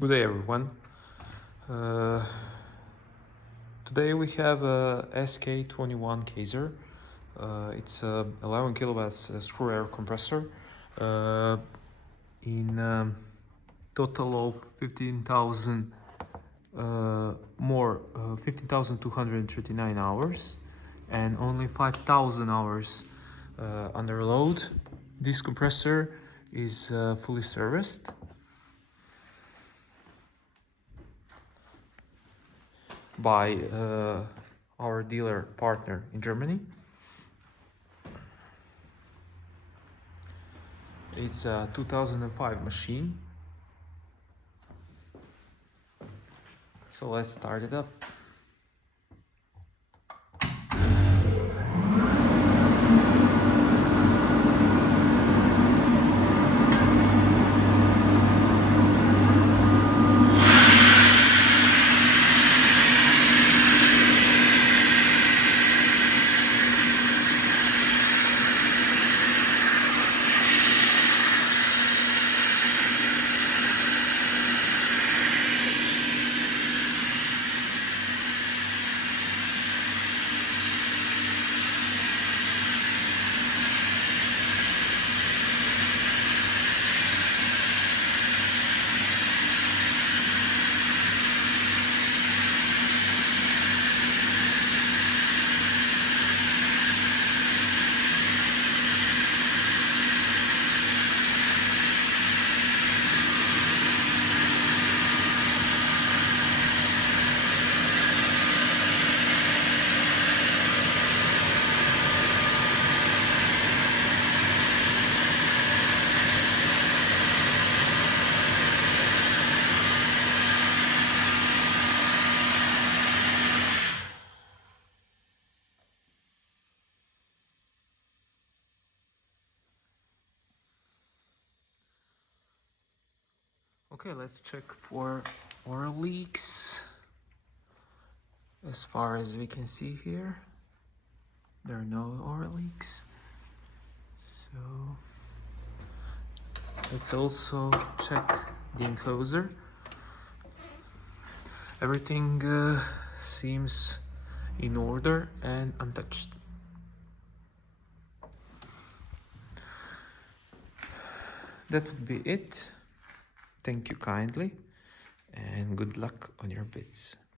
Good day, everyone. Today we have a SK21 KAESER. It's a 11 kilowatts screw air compressor in total of 15,000 15,239 hours and only 5,000 hours under load. This compressor is fully serviced by our dealer partner in Germany. It's a 2005 machine. So let's start it up. Okay, let's check for oil leaks. As far as we can see here, there are no oil leaks. So let's also check the enclosure. Everything seems in order and untouched. That would be it. Thank you kindly and good luck on your bids.